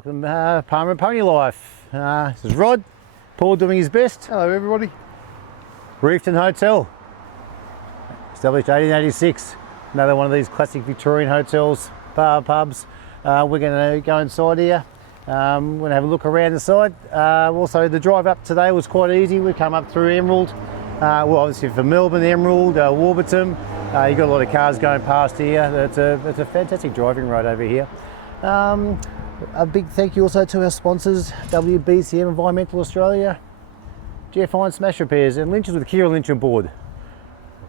Welcome to Parma Pony Life. This is Rod, Paul doing his best. Hello everybody. Reefton Hotel, established 1886. Another one of these classic Victorian hotels, bar pubs. We're going to go inside here. We're going to have a look around the side. Also the drive up today was quite easy. We come up through Emerald. Well, obviously from Melbourne, Emerald, Warburton. You've got a lot of cars going past here. It's a fantastic driving road over here. A big thank you also to our sponsors, WBCM Environmental Australia, Jeff Hine Smash Repairs and Lynch's with Kira Lynch on board.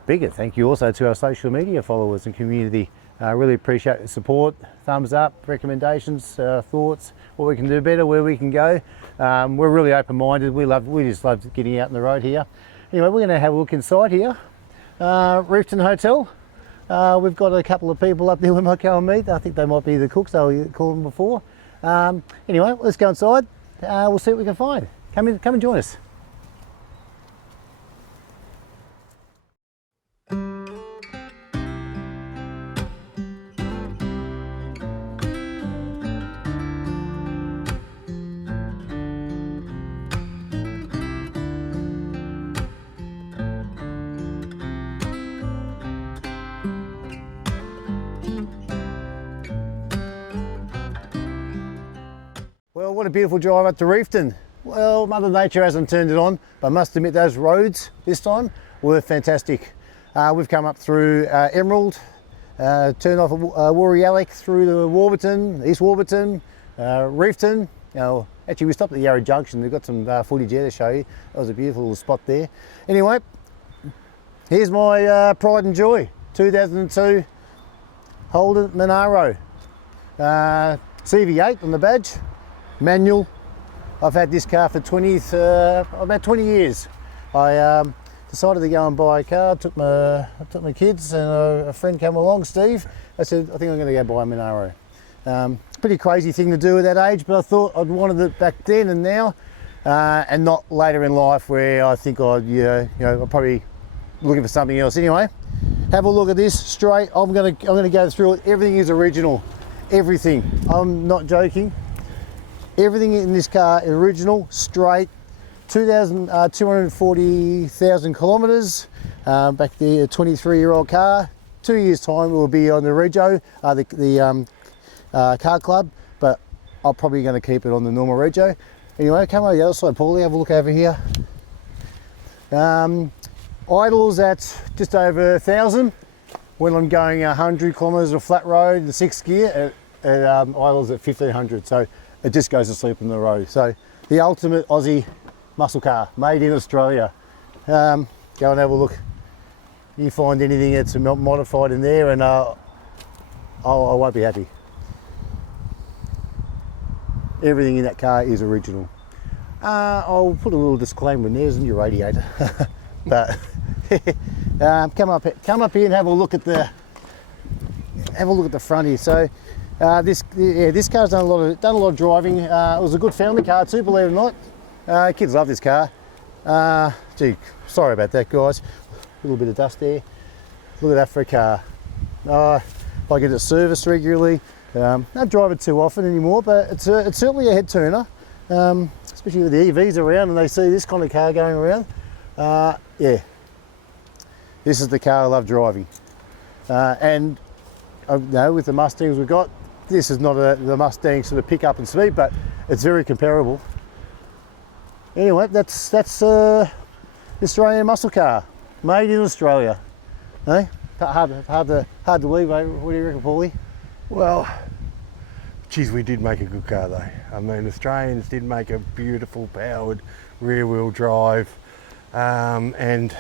Bigger thank you also to our social media followers and community. Really appreciate the support, thumbs up, recommendations, thoughts, what we can do better, where we can go. We're really open-minded. We just love getting out on the road here. Anyway, we're going to have a look inside here. Reefton Hotel. We've got a couple of people up there we might go and meet. I think they might be the cooks, they called them before. Anyway, let's go inside. We'll see what we can find. Come and join us. Well, what a beautiful drive up to Reefton. Well, Mother Nature hasn't turned it on, but I must admit those roads this time were fantastic. We've come up through Emerald, turned off Warrialec through to Warburton, East Warburton, Reefton. Actually we stopped at Yarra Junction. We've got some footage there to show you. That was a beautiful little spot there. Anyway, here's my pride and joy, 2002 Holden Monaro. CV8 on the badge. Manual. I've had this car for about 20 years. I decided to go and buy a car. I took my kids and a friend came along, Steve. I said, I think I'm going to go buy a Monaro. Pretty crazy thing to do at that age, but I thought I'd wanted it back then and now, and not later in life where I think I'm probably looking for something else. Anyway, have a look at this straight. I'm going to go through it. Everything is original. Everything. I'm not joking. Everything in this car is original, straight, 240,000 kilometres, back there, a 23-year-old car. 2 years time it will be on the Rego, the car club, but I'm probably going to keep it on the normal Rego. Anyway, come over the other side, Paulie, have a look over here. Idles at just over 1,000. When I'm going 100 kilometres of flat road, the 6th gear, idles at 1,500. So it just goes to sleep on the road. So the ultimate Aussie muscle car, made in Australia. Go and have a look. You find anything that's modified in there and I won't be happy. Everything in that car is original. I'll put a little disclaimer in there, isn't your radiator? But come up here and have a look at the front here. So this car's done a lot of driving. It was a good family car too, believe it or not. Kids love this car. Gee, sorry about that, guys. A little bit of dust there. Look at that for a car. If I get it serviced regularly, don't drive it too often anymore, but it's certainly a head turner, especially with the EVs around and they see this kind of car going around. Yeah, this is the car I love driving. And with the Mustangs we've got, this is not the Mustang sort of pick up and speed, but it's very comparable. Anyway, that's the Australian muscle car, made in Australia. Eh? Hard to believe, mate. What do you reckon, Paulie? Well, geez, we did make a good car though. I mean, Australians did make a beautiful powered rear wheel drive, and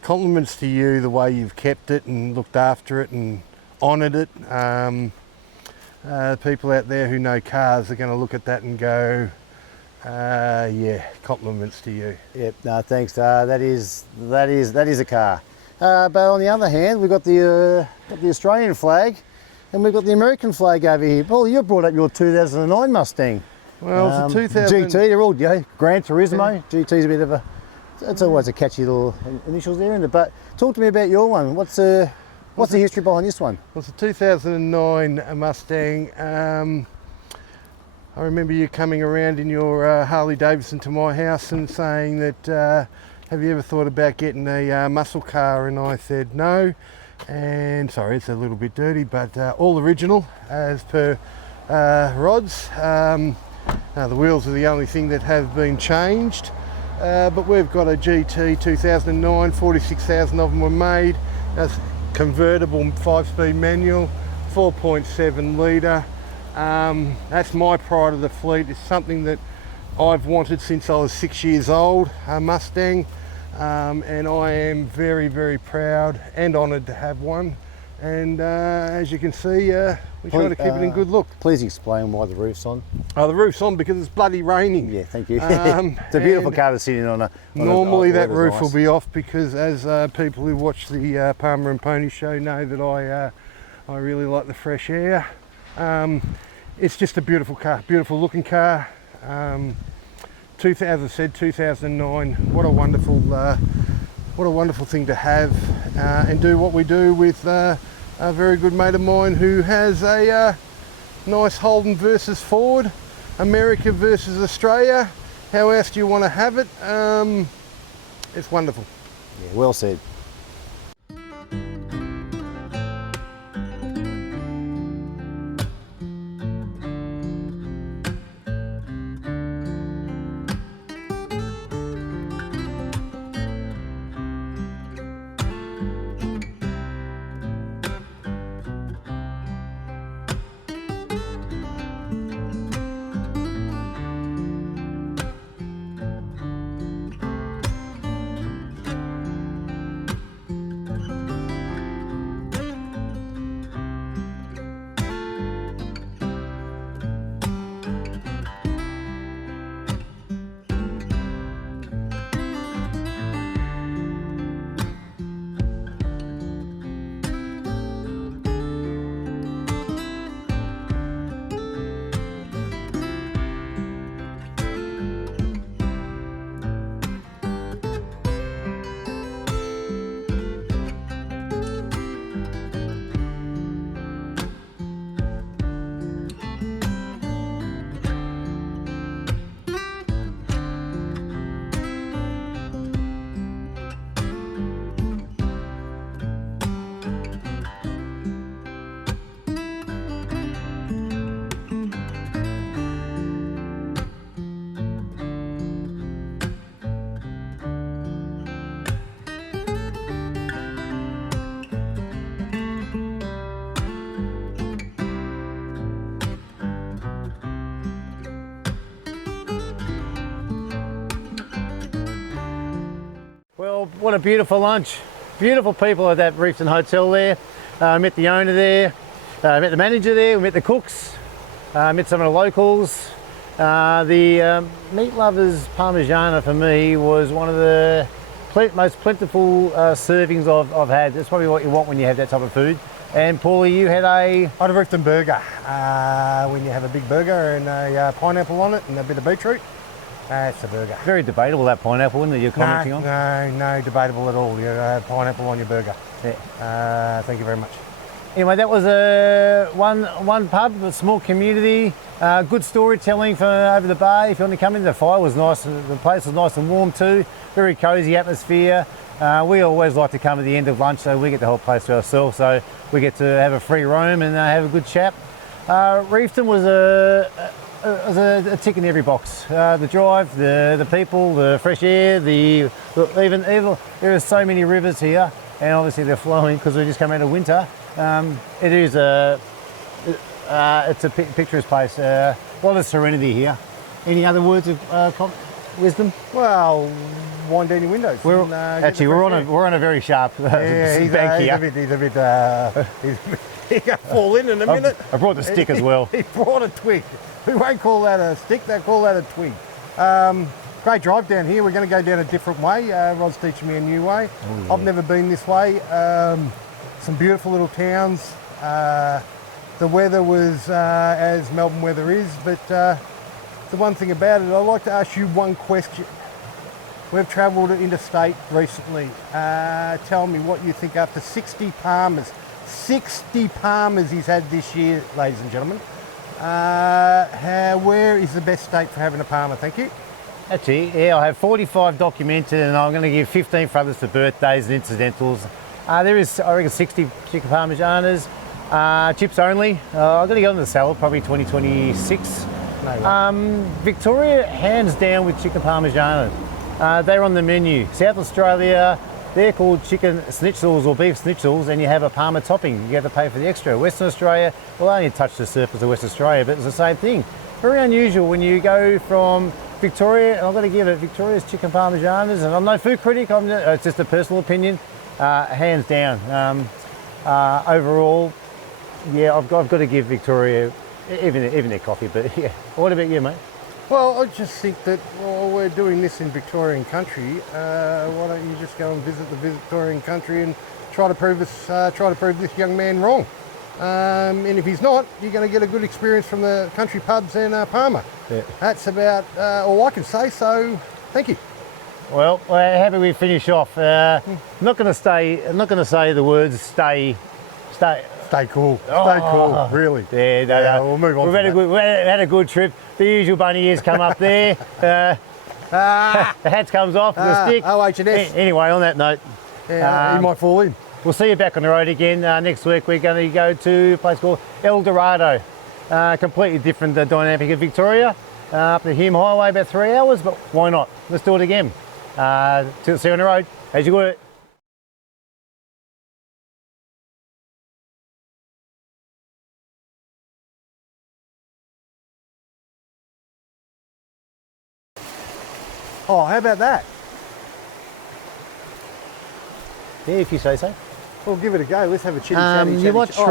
compliments to you the way you've kept it and looked after it and honoured it. People out there who know cars are going to look at that and go, yeah, compliments to you. Yep, no, thanks. That is a car. But on the other hand, we've got the Australian flag, and we've got the American flag over here. Paul, you brought up your 2009 Mustang. Well, it's a 2000 GT. They're all Gran Turismo. Yeah. GT's a bit of a. It's always a catchy little initials there, isn't it? But talk to me about your one. What's the history behind this one? Well, it's a 2009 Mustang. I remember you coming around in your Harley Davidson to my house and saying that, have you ever thought about getting a muscle car? And I said no. And sorry, it's a little bit dirty, but all original as per Rod's. The wheels are the only thing that have been changed. But we've got a GT 2009, 46,000 of them were made. That's convertible 5-speed manual, 4.7 litre. That's my pride of the fleet. It's something that I've wanted since I was 6 years old, a Mustang. And I am very, very proud and honoured to have one. And as you can see, we try to keep it in good look. Please explain why the roof's on. Oh, the roof's on because it's bloody raining. Yeah, thank you. It's a beautiful car to sit in on. Normally that roof will be off because, as people who watch the Parma and Pony show know, that I really like the fresh air. It's just a beautiful car, beautiful looking car. 2009. What a wonderful thing to have and do what we do with a very good mate of mine who has a nice Holden versus Ford, America versus Australia. How else do you want to have it? It's wonderful. Yeah, well said. Well, what a beautiful lunch. Beautiful people at that Reefton Hotel there. Met the owner there, met the manager there, we met the cooks, met some of the locals. The Meat Lovers Parmigiana for me was one of the most plentiful servings I've had. That's probably what you want when you have that type of food. And Paulie, you had a Reefton burger. When you have a big burger and a pineapple on it and a bit of beetroot. It's a burger. Very debatable, that pineapple, isn't it, you're commenting on? No debatable at all. You have pineapple on your burger. Yeah. Thank you very much. Anyway, that was one pub, a small community, good storytelling for over the bay. If you want to come in, the fire was nice, the place was nice and warm too, very cosy atmosphere. We always like to come at the end of lunch, so we get the whole place to ourselves, so we get to have a free roam and have a good chat. Reefton was a tick in every box. The drive, the people, the fresh air, even there are so many rivers here, and obviously they're flowing because we just come out of winter. It's a picturesque place. A lot of serenity here. Any other words of wisdom? Well, wind down your windows. We're on a very sharp bank here. He's going to fall in a minute. I brought the stick as well. He brought a twig. We won't call that a stick, they'll call that a twig. Great drive down here. We're going to go down a different way. Rod's teaching me a new way. Oh, yeah. I've never been this way. Some beautiful little towns. The weather was as Melbourne weather is, but the one thing about it, I'd like to ask you one question. We've travelled interstate recently. Tell me what you think after 60 Palmers. 60 Palmers he's had this year, ladies and gentlemen. Where is the best state for having a Parma? Thank you. Actually, yeah, I have 45 documented, and I'm going to give 15 for others for birthdays and incidentals. There is, I reckon, 60 chicken parmesanas, chips only. I'm going to go on the salad, probably 2026. No way. Victoria, hands down with chicken parmigiana. They're on the menu. South Australia, they're called chicken schnitzels or beef schnitzels, and you have a Parma topping. You have to pay for the extra. Western Australia, well, I only touched the surface of Western Australia, but it's the same thing. Very unusual when you go from Victoria, and I've got to give it Victoria's chicken parmesanas, and I'm no food critic, it's just a personal opinion, hands down. Overall, yeah, I've got to give Victoria, even their coffee, but yeah. What about you, mate? Well, I just think that while we're doing this in Victorian country, why don't you just go and visit the Victorian country and try to prove this young man wrong? And if he's not, you're going to get a good experience from the country pubs in Parma. Yeah. That's about all I can say. So, thank you. Well, how about we finish off? I'm not going to say the words stay. Stay cool. Stay cool. Really. Yeah, no. We'll move on. We've had a good trip. The usual bunny ears come up there. The hat comes off. The stick. OH&S. Anyway, on that note, Yeah, he might fall in. we'll see you back on the road again. Next week we're going to go to a place called El Dorado. Completely different dynamic of Victoria. Up the Hume Highway, about 3 hours, but why not? Let's do it again. See you on the road. As you were. Oh, how about that? Yeah, if you say so. We'll give it a go. Let's have a chitty chatty. You watch Tree.